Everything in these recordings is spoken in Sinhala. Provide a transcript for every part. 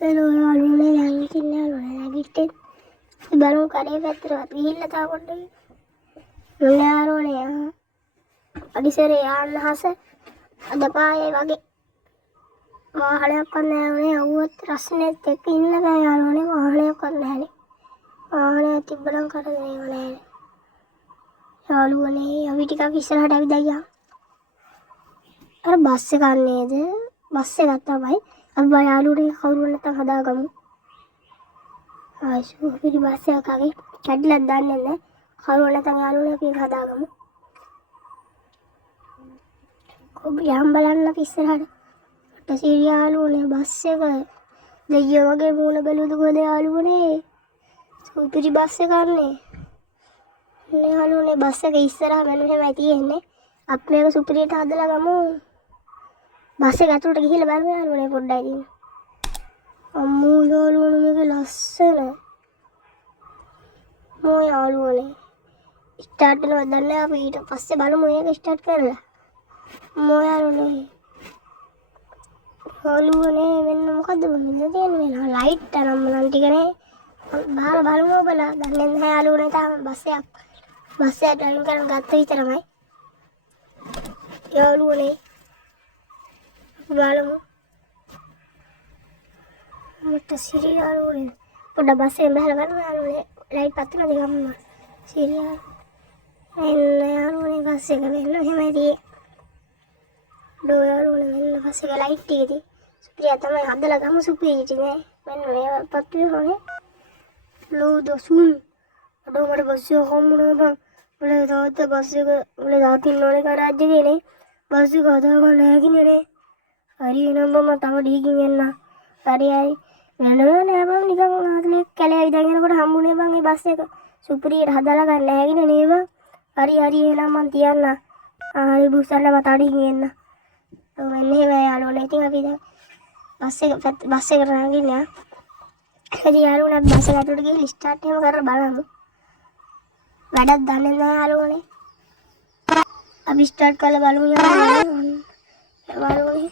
යාළුවනේ දැන් ඉතින් යාළුවනේ නැගිටින් බලමු කඩේ පැත්තට ගිහිල්ලා තා පොඩ්ඩක් යාළුවනේ අදිසරේ යන්න හස අද පායේ වගේ වාහනයක් වන්න යාළුවනේ අවුවත් රස්නෙත් එක්ක ඉන්න බෑ යාළුවනේ වාහනයක් වන්න හැනේ වාහනයක් තිබ්බනම් කරදරේ නෑ යාළුවනේ අපි ටිකක් ඉස්සරහට ඇවිදලා ගියා අර බස් එක නේද බස් එකක් තමයි අපි යාළුවනේ කවුරු නැත්තම් හදාගමු ආයිසු පිටි බස් එකක් ආගේ කැඩිලා දාන්නේ නැහැ කවුරු නැත්තම් යාළුවනේ අපි හදාගමු කොබි යම් බලන්න ඉස්සරහට ඊට යාළුවනේ බස් එක දෙයියෝ වගේ මූණ බැලුවද කොහෙද යාළුවනේ සුපිරි බස් එකක් නේ යාළුවනේ බස් එක ඉස්සරහ මෙහෙමයි තියෙන්නේ අපි මේක සුපිරියට හදලා ගමු බස් එක ඇතුළට ගිහිල්ලා බලමු යාළුවනේ පොඩ්ඩයි දින අම්මෝ යාළුවනේ මේක ලස්සන මෝ යාළුවනේ ස්ටාර්ට් වෙනවද දන්නේ අපි ඊට පස්සේ බලමු මේක ස්ටාර්ට් කරලා මෝ යාළුවනේ මෙන්න මොකද්ද මෙන්න තියෙන්නේ මේ ලයිට් අරන් මනම් ටිකනේ බාල බලමු බලා දන්නේ නැහැ යාළුවනේ තාම බස් එක ඩ්‍රයිවිං කරන් ගත්ත විතරමයි යාළුවනේ බලමු මට සිරියාළුවනේ පොඩ බස් එකෙන් බහලා බලමු යාළුවනේ ලයිට් පත්තුන දෙකම සිරියා එන්න යාළුවනේ බස් එක මෙන්න එහෙමයි තියෙන්නේ ඩෝ යාළුවනේ මෙන්න බස් එක ලයිට් ටිකේදී සුපිරිය තමයි හදලා ගමු සුපිරියට නේ මෙන්න මේ පත්තුනේ ලෝ දසුන් ඩෝ මට බස් එක කොම්මුණා බං ඔලේ තාත්තා බස් එක ඔලේ දාතින්න ඕනේ කරාජ්ජ ගේනේ බස් එක හදාගන්න නැගිනේ නේ හරි එනම් මම තව ඩීකින් එන්න හරි වෙනම නෑ බං නිකන් ආතලේ කැලේ ඉඳන් යනකොට හම්බුනේ බං මේ බස් එක සුපිරියට හදාලා ගන්න නැගිනේ නේ බං හරි එනම් මං තියන්න හරි බුස්සන්න මට ඩීකින් එන්න මෙන්න මේ යාළුවනේ ඉතින් අපි දැන් බස් එක නැගින්නේ හරි යාළුවනේ බස් එක ඇතුළට ගිහින් ස්ටාර්ට් එහෙම කරලා බලමු වැඩක් දන්නේ නැහැ යාළුවනේ අපි ස්ටාර්ට් කරලා බලමු යාළුවනේ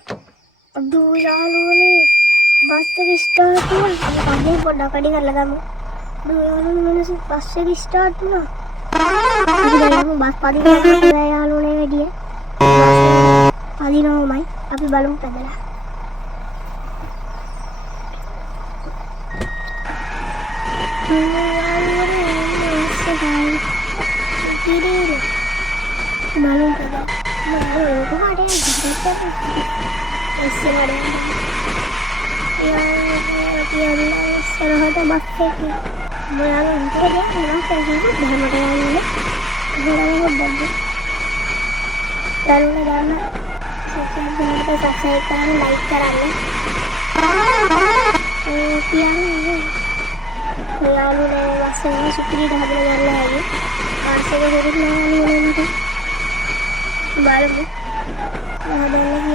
අදෝ යාළුවනේ බස් එක ස්ටාර්ට් වුණා අපි පොඩ්ඩක් වැඩි කරලා ගමු අදෝ යාළුවනේ මිනිස්සු බස් එක ස්ටාර්ට් වුණා අපි දැන් බස් පදිනවා යාළුවනේ වැඩිය පදිනවමයි අපි බලමු පැදලා मालूम पड़ा लोगों को आड़े ऐसे आड़े यार सरहद बक्से की बड़ा उनके लिए ना चाहिए धर्म का ये बड़ा वो बंद करूँगा जाना सोचना घर पे सब्सक्राइब करना लाइक कराना यार ने वास्ते में सुपरी ढाबे जाना है पास से जरूर नहीं आने मुझे बाल में वहाँ डालने की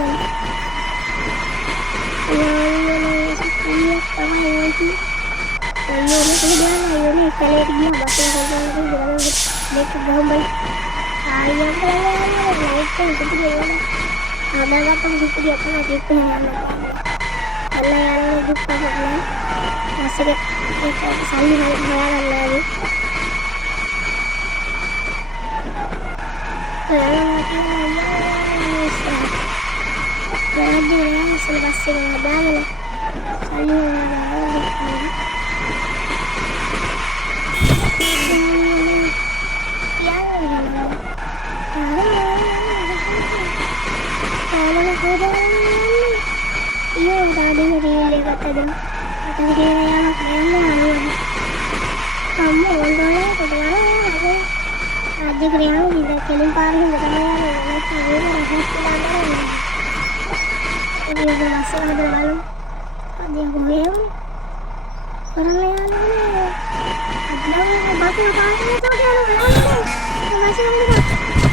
ये सुपरी तवा है कि ये तो जाना ये कलर की बातें करने लगे देख गाँव में आया लाइट का सुपरी है आधा का तो सुपरी अपना देखते हैं अल्लाह यार ने दुख का अपना ऐसे के साली भरा करना है Adik real kita kirim paling sama yang ini ini harus dilamar ini dia berhasil ada malam dia gue orang yang ada ada batu apa itu dia masih ada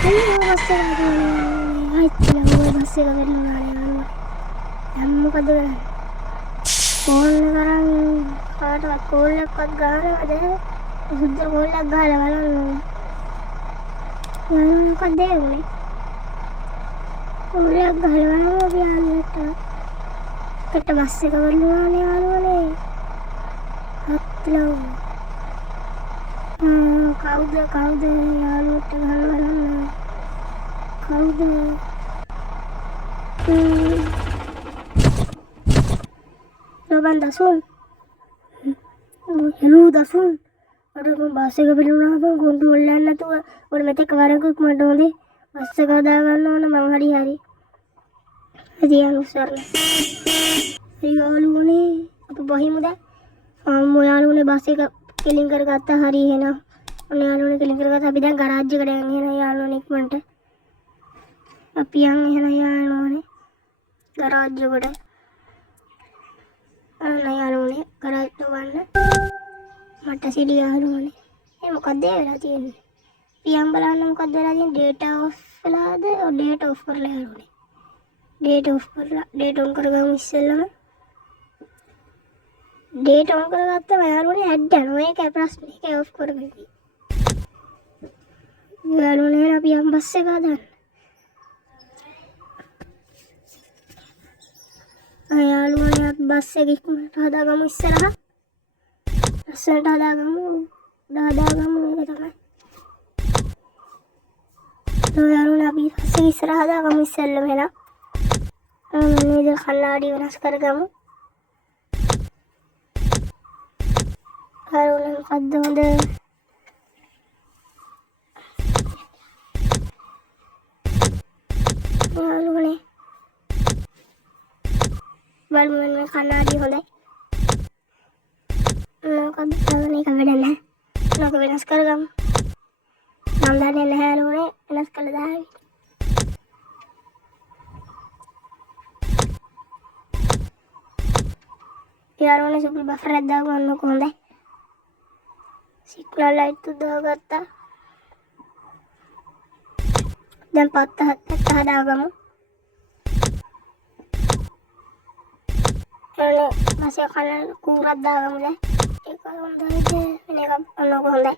ini masih ada hai gue masih ada yang kada phone sekarang ada call gara ada sudah call gara malam यार का दे बोले पूरे घर वालों को भी आने लगता කට බස් එක වලුණානේ යාළුවනේ. අත්ලෝ. කවුද යාළුවට ගහන්න බලන්න. කවුද? ලබන් දසුන්. හෙලෝ දසුන්. අර බස් එක වලුණා බං කන්ට්‍රෝල් එකක් නැතුව ඔය මෙතෙක් වරකුත් මට හොඳේ බස් එක හදා ගන්න ඕන මං හරි. ඉතින් සර්. යාළුවනේ අපි බහිමු දැන්. යාළුවනේ බස් එක කෙලින් කරගත්තා හරි එහෙනම්. ඔන්න යාළුවනේ කෙලින් කරගත්තා අපි දැන් ගරාජ් එකට යන් එහෙනම් යාළුවනේ ඉක්මනට. අපි යන් එහෙනම් යාළුවනේ ගරාජ් එකට. අන්න යාළුවනේ ගරාජ් එකට වන්න. මට සිරි යාළුවනේ. මොකක්ද වෙලා තියෙන්නේ? පියම් බලන්න මොකක්ද වෙලා තියෙන්නේ? ඩේටා ඔෆ් වෙලාද? ඔව් ඩේටා ඔෆ් කරලා යාළුවනේ. ඩේටා ඔෆ් කරලා ඩේටා ඔන් කරගමු ඉස්සෙල්ලම. ඩේටා ඔන් කරගත්තම යාළුවනේ ඇඩ් යනවා. ඒකයි ප්‍රශ්නේ. ඒක ඔෆ් කරගන්න. යාළුවනේ අපි යම් බස් එක හදන්න. යාළුවනේ අපි බස් එක ඉක්මනට හදාගමු ඉස්සරහා. ලස්සනට හදාගමු. ඒක තමයි. යාළුවනේ අපි බස් එක ඉස්සරහා හදාගමු ඉස්සෙල්ලම එහෙනම්. මේ කල්ලාඩි වෙනස් කරගමු. යාළුවනේ මොකද්ද හොඳ? යාළුවනේ බලමු මේ කල්ලාඩි හොඳයි. මොකද්ද කරන්නේ? ඒක වැඩ නැහැ. මොකද වෙනස් කරගමු. නම් දන්නේ නැහැ යාළුවනේ වෙනස් කළා දාවි. යාළුවනේ සුපර් බෆර් එකක් දාගන්න කොහොමද? සිග්නල් ලයිට් දාගත්තා. දැන් පත්ත හදාගමු. එනේ මාසේ කලර් කූරක් දාගමු දැන්. ඒක හොඳයිද? මේක ඔන්නක හොඳයි.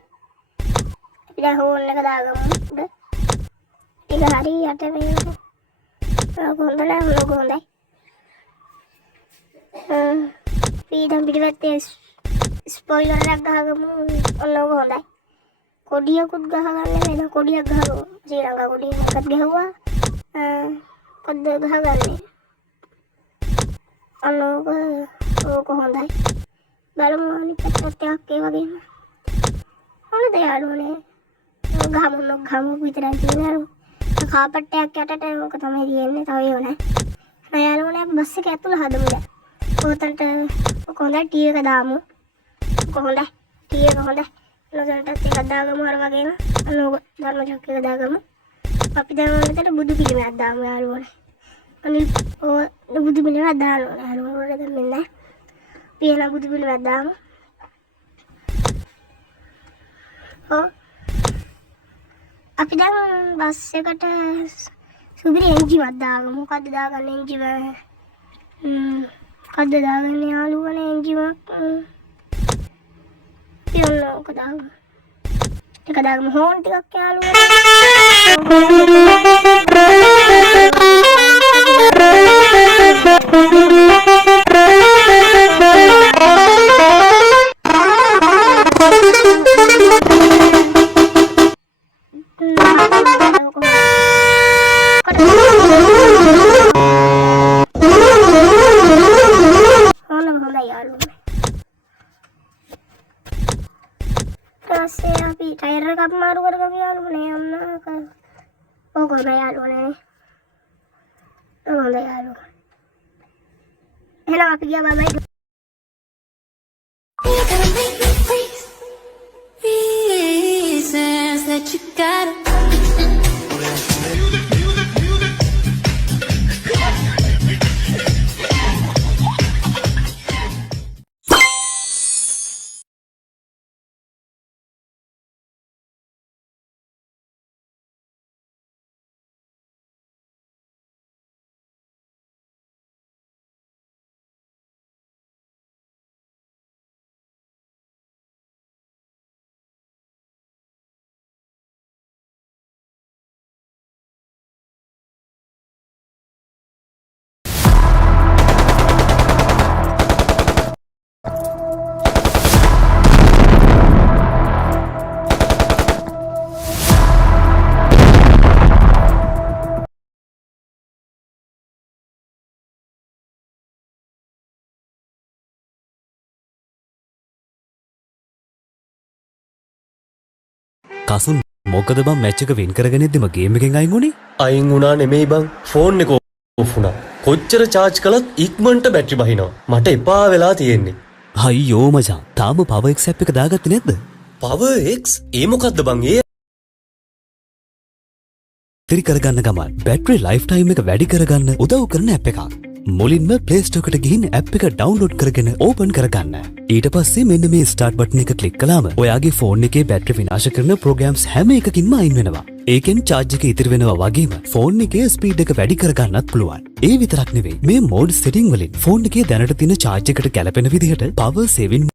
අපි දැන් හෝල් එක දාගමු උඩ. ඒක හරි යට මේක. ඔක හොඳ නැහැ ඔක හොඳයි. පීඩම් පිටපැත්තේ ස්පොයිලර් එකක් ගහගමු. ඔන්නක හොඳයි. කොඩියකුත් ගහගන්න වෙන කොඩියක් ගහගමු. ශ්‍රී ලංකා කොඩියක් එකක් ගහුවා. කොද්ද ගහගන්නේ. ඕක හොඳයි. බලමු අනිත් පැත්තට එකක් ඒ වගේම. හොඳද යාළුවනේ? ගහමු විතරයි තියෙන්නේ. කාපට් එකක් යටට ඕක තමයි තියෙන්නේ. තව ඒව නැහැ. යාළුවනේ අපි බස් එක ඇතුළ හදමු දැන්. ඔතනට හොඳයි ටී එක දාමු. කොහොඳයි? ටී එක හොඳයි. ලොසන්ටත් එකක් දාගමු අර වගේම. අනෝක ධර්මචක්‍ර එක දාගමු. අපි දැන් ඔන්නතට බුදු පිළිමයක් දාමු යාළුවනේ. අනිත් බුදු පිළිමයක් දාන්න ඕනේ යාළුවනේ. දැන් මෙන්න. පියලා බුදු පිළිමයක් දාමු. අපි දැන් බස් එකට සුපිරි එන්ජිමක් දාගමු. මොකද්ද දාගන්නේ එන්ජිම? මොකද්ද දාගන්නේ යාළුවනේ එන්ජිමක්? පියන්න ඕක දාගමු. එක දාගමු හෝන් ටිකක් යාළුවනේ. අපි ටයර් එකක් මාරු කරගමු යාළුවනේ. ඕක හොඳයි යාළුවනේ. හොඳයි යාළුවා. එහෙනම් අපි ගියා බයි බයි. Reasons that you gotta Kasun මොකද බං මැච් එක වින් කරගෙනද්දිම ගේම් එකෙන් අයින් වුණේ? අයින් වුණා නෙමෙයි බං. ෆෝන් එක ඔෆ් වුණා. කොච්චර charge කළත් ඉක්මනට බැටරි බහිනවා. මට එපා වෙලා තියෙන්නේ. අයියෝ මචං තාම Power X app එක දාගත්තේ නැද්ද? Power X ඒ මොකද්ද බං? ඒ ඉතිරි කරගන්න ගමන් බැටරි ලයිෆ් ටයිම් එක වැඩි කරගන්න උදව් කරන ඇප් එකක්. මුලින්ම Play Store එකට ගිහින් ඇප් එක ඩවුන්ලෝඩ් කරගෙන ඕපන් කරගන්න. ඊට පස්සේ මෙන්න මේ ස්ටාර්ට් බටන් එක ක්ලික් කළාම ඔයාගේ ෆෝන් එකේ බැටරි විනාශ කරන ප්‍රෝග්‍රෑම්ස් හැම එකකින්ම අයින් වෙනවා. ඒකෙන් charge එක ඉතිරි වෙනවා වගේම ෆෝන් එකේ ස්පීඩ් එක වැඩි කරගන්නත් පුළුවන්. ඒ විතරක් නෙවෙයි මේ මෝඩ් සෙටින් වලින් ෆෝන් එකේ දැනට තියෙන charge එකට ගැලපෙන විදිහට power saving